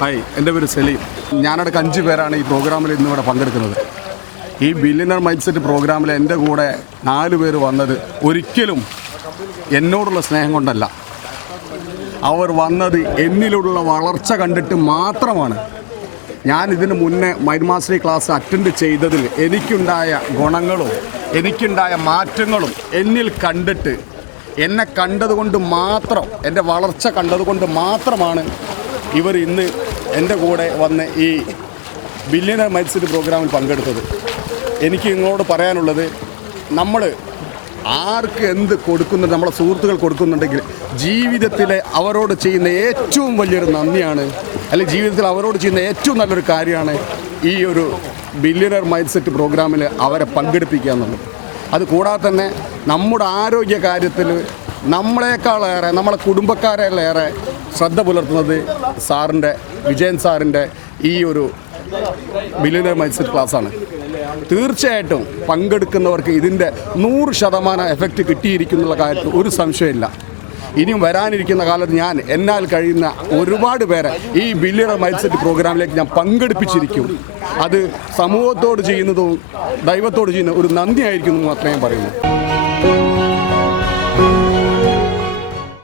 Hi, എൻ്റെ പേര് സലീം. ഞാനടക്കം 5 പേരാണ് ഈ പ്രോഗ്രാമിൽ ഇന്നിവിടെ പങ്കെടുക്കുന്നത്. ഈ ബില്യണർ മൈൻഡ് സെറ്റ് പ്രോഗ്രാമിൽ എൻ്റെ കൂടെ 4 പേര് വന്നത് ഒരിക്കലും എന്നോടുള്ള സ്നേഹം കൊണ്ടല്ല. അവർ വന്നത് എന്നിലുള്ള വളർച്ച കണ്ടിട്ട് മാത്രമാണ്. ഞാൻ ഇതിന് മുന്നേ മൈൻഡ് മാസ്റ്ററി ക്ലാസ് അറ്റൻഡ് ചെയ്തതിൽ എനിക്കുണ്ടായ ഗുണങ്ങളും എനിക്കുണ്ടായ മാറ്റങ്ങളും എന്നിൽ കണ്ടിട്ട് എന്നെ കണ്ടതുകൊണ്ട് മാത്രം, എൻ്റെ വളർച്ച കണ്ടതുകൊണ്ട് മാത്രമാണ് ഇവർ ഇന്ന് എൻ്റെ കൂടെ വന്ന് ഈ ബില്യണർ മൈൻഡ് സെറ്റ് പ്രോഗ്രാമിൽ പങ്കെടുത്തത്. എനിക്ക് നിങ്ങളോട് പറയാനുള്ളത്, നമ്മൾ ആർക്ക് എന്ത് കൊടുക്കുന്നുണ്ട്, നമ്മളെ സുഹൃത്തുക്കൾ കൊടുക്കുന്നുണ്ടെങ്കിൽ ജീവിതത്തിലെ അവരോട് ചെയ്യുന്ന ഏറ്റവും വലിയൊരു നന്ദിയാണ്, അല്ലെങ്കിൽ ജീവിതത്തിൽ അവരോട് ചെയ്യുന്ന ഏറ്റവും നല്ലൊരു കാര്യമാണ് ഈ ഒരു ബില്യണർ മൈൻഡ് സെറ്റ് പ്രോഗ്രാമിൽ അവരെ പങ്കെടുപ്പിക്കുക എന്നുള്ളത്. അത് കൂടാതെ തന്നെ നമ്മുടെ ആരോഗ്യ കാര്യത്തിൽ നമ്മളെക്കാളേറെ, നമ്മളെ കുടുംബക്കാരെക്കാളേറെ ശ്രദ്ധ പുലർത്തുന്നത് വിജയൻ സാറിൻ്റെ ഈ ഒരു ബില്യണർ മൈൻഡ് സെറ്റ് ക്ലാസ്സാണ്. തീർച്ചയായിട്ടും പങ്കെടുക്കുന്നവർക്ക് ഇതിൻ്റെ 100% എഫക്റ്റ് കിട്ടിയിരിക്കുന്നുള്ള കാര്യത്തിൽ ഒരു സംശയമില്ല. ഇനിയും വരാനിരിക്കുന്ന കാലത്ത് ഞാൻ എന്നാൽ കഴിയുന്ന ഒരുപാട് പേരെ ഈ ബില്യണർ മൈൻഡ് സെറ്റ് പ്രോഗ്രാമിലേക്ക് ഞാൻ പങ്കെടുപ്പിച്ചിരിക്കും. അത് സമൂഹത്തോട് ചെയ്യുന്നതും ദൈവത്തോട് ചെയ്യുന്ന ഒരു നന്ദിയായിരിക്കും എന്ന് മാത്രമേ പറയുന്നു.